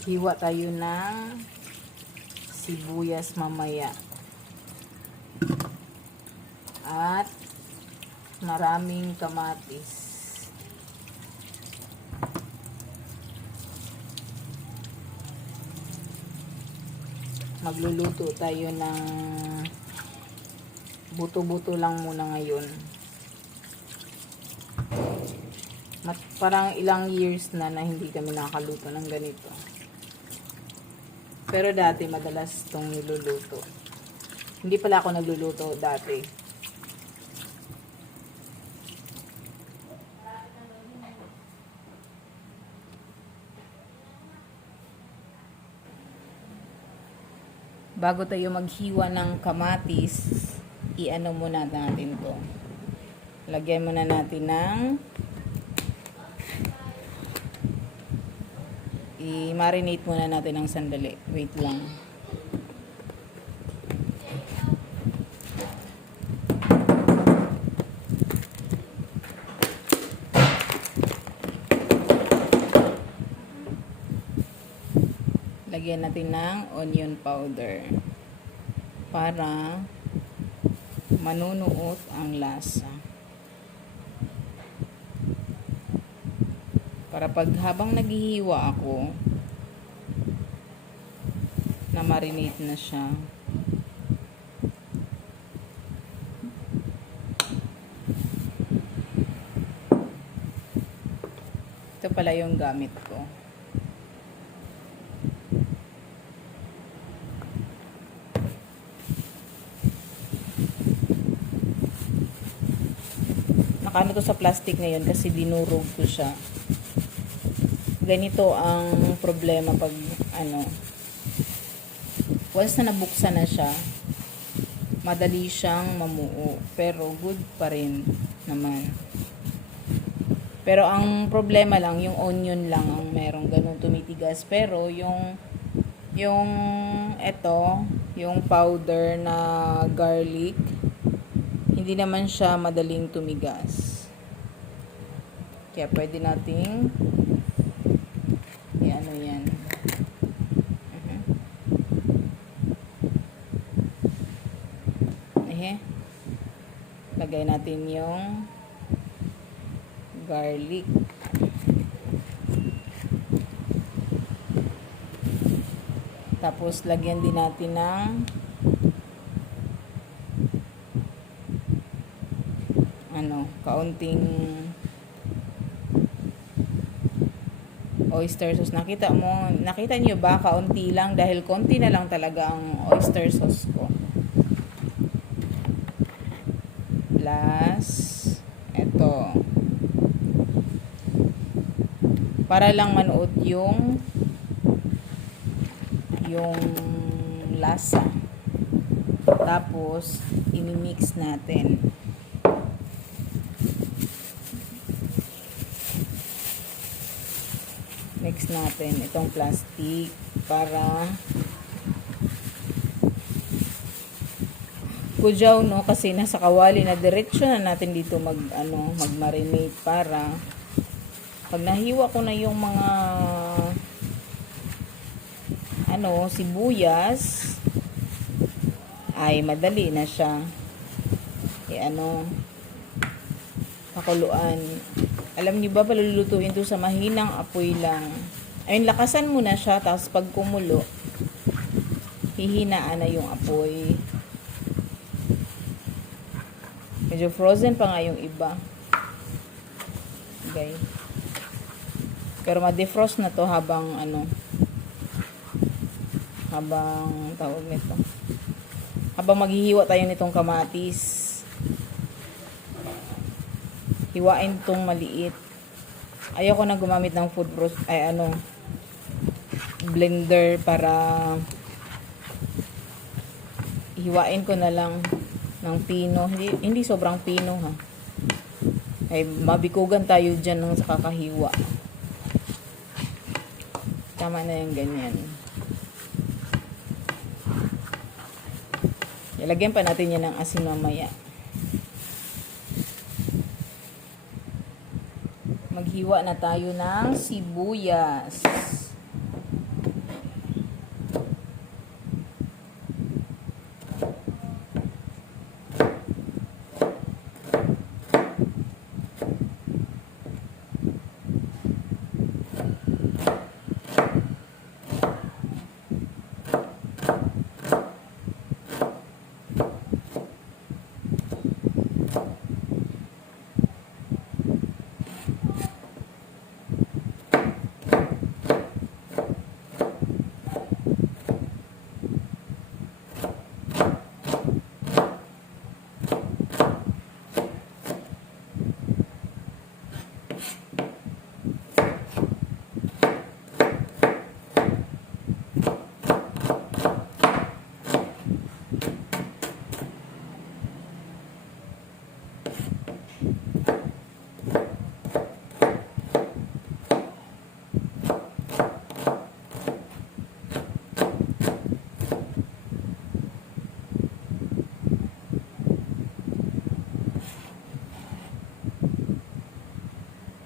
Hiwa tayo ng sibuyas mamaya. At maraming kamatis. Magluluto tayo ng buto-buto lang muna ngayon. Parang ilang years na hindi kami nakakaluto ng ganito. Pero dati madalas itong niluluto. Hindi pala ako nagluluto dati. Bago tayo maghiwa ng kamatis, i-ano muna natin to. Lagyan muna natin ng i-marinate muna natin ng sandali. Wait lang. Lagyan natin ng onion powder para manunuot ang lasa. Para pag habang naghihiwa ako, na marinate na siya. Ito pala yung gamit ko. Nakano to sa plastic ngayon kasi dinurog ko siya. Ganito ang problema pag once na nabuksan na siya, madali siyang mamuo, pero good pa rin naman. Pero ang problema lang, yung onion lang ang merong ganun tumitigas, pero yung powder na garlic, hindi naman siya madaling tumigas. Kaya pwede nating i-ano yan. Lagay natin yung garlic. Tapos lagyan din natin ng kaunting oyster sauce. Nakita niyo ba? Kaunti lang dahil konti na lang talaga ang oyster sauce ko. Plus, ito. Para lang manuot yung lasa. Tapos, i-mix natin. Mix natin itong plastic para kujaw, no, kasi nasa kawali na diretso na natin dito mag-marinate para pag nahiwa ko na yung mga sibuyas ay madali na siya pakuluan. Alam niyo ba, palulutuin to sa mahinang apoy lang. Ayun, lakasan mo na siya, tapos pag kumulo, hihinaan na yung apoy. Medyo frozen pa nga yung iba. Okay. Pero ma-defrost na to habang tawag nito. Habang maghihiwa tayo nitong kamatis. Hiwain tong maliit. Ayoko na gumamit ng blender para hiwain ko na lang ng pino. Hindi sobrang pino, ha. Ay mabikugan tayo dyan ng kakahiwa. Tama na yung ganyan. Ilagyan pa natin yan ng asin mamaya. Maghiwa na tayo ng sibuyas.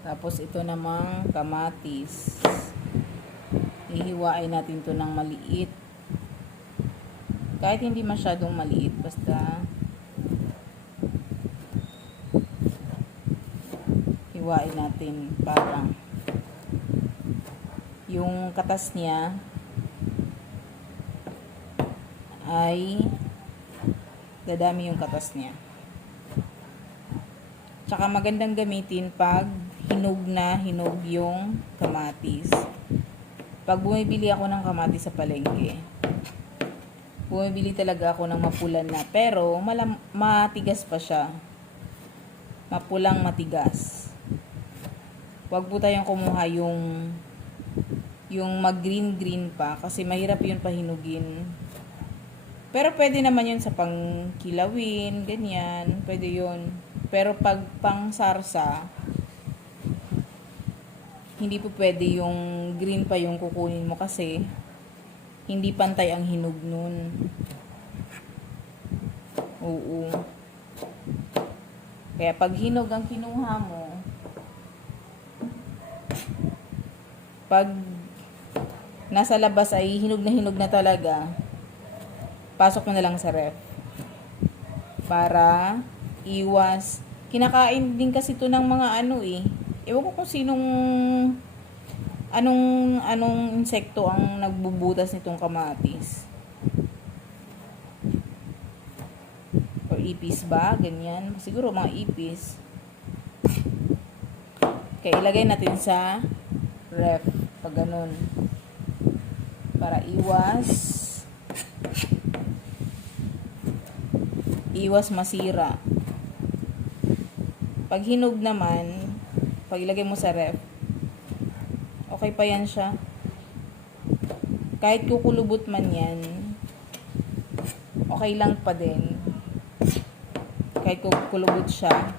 Tapos ito namang kamatis. Ihiwain natin to ng maliit. Kahit hindi masyadong maliit, basta hiwain natin para yung katas niya ay dadami yung katas niya. Tsaka magandang gamitin pag hinog na hinog yung kamatis. Pag bumibili ako ng kamatis sa palengke, bumibili talaga ako ng mapulan na, pero matigas pa siya. Mapulang matigas. Huwag po tayong kumuha yung mag-green pa, kasi mahirap yun pahinugin. Pero pwede naman yun sa pangkilawin, ganyan, pwede yun. Pero pag pang sarsa, hindi po pwede yung green pa yung kukunin mo kasi hindi pantay ang hinog nun. Oo. Kaya pag hinog ang kinuha mo, pag nasa labas ay hinog na talaga, pasok mo na lang sa ref. Para iwas. Kinakain din kasi ito ng mga ewan ko kung anong insekto ang nagbubutas nitong kamatis. Or ipis ba? Ganyan. Siguro mga ipis. Kaya ilagay natin sa ref. Pag ganun. Para iwas masira. Pag hinog naman, pag ilagay mo sa ref, okay pa yan siya. Kahit kukulubot man yan, okay lang pa din. Kahit kukulubot siya.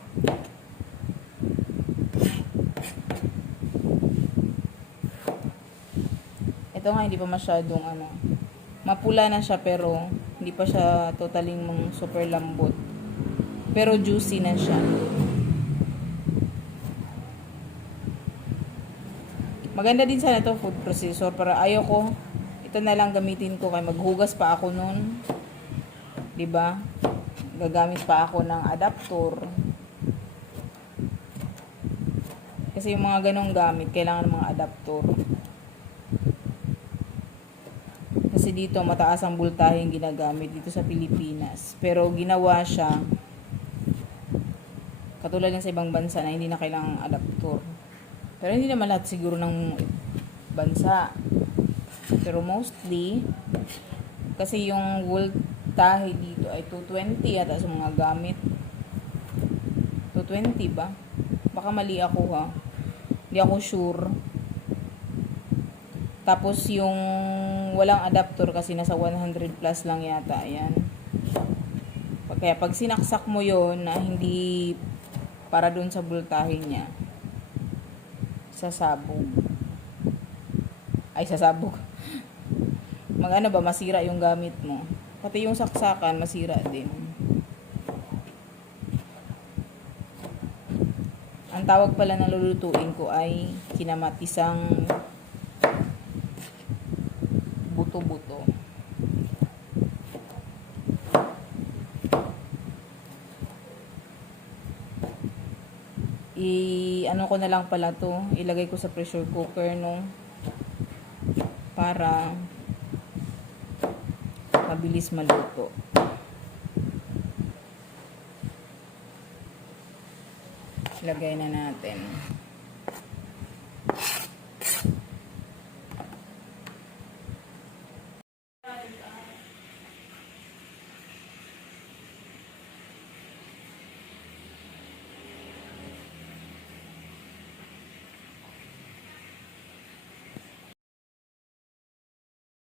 Ito nga, hindi pa masyadong mapula na siya, pero hindi pa siya totaling super lambot. Pero juicy na siya. Maganda din sana ito food processor, para ayoko ito na lang gamitin ko, kay maghugas pa ako nun. 'Di ba? Gagamit pa ako ng adapter. Kasi yung mga ganong gamit, kailangan ng mga adapter. Kasi dito mataas ang voltahe yung ginagamit dito sa Pilipinas. Pero ginawa siya katulad ng sa ibang bansa na hindi na kailangang adapter. Pero hindi naman lahat siguro ng bansa. Pero mostly, kasi yung voltahe dito ay 220 yata sa mga gamit. 220 ba? Baka mali ako ha. Hindi ako sure. Tapos yung walang adapter kasi nasa 100 plus lang yata. Ayan. Kaya pag sinaksak mo yon na hindi para dun sa voltahe niya, sasabog. Masira yung gamit mo. Pati yung saksakan, masira din. Ang tawag pala na lulutuin ko ay kinamatisang buto-buto. Ano ko na lang pala to, ilagay ko sa pressure cooker para mabilis maluto. Ilagay na natin.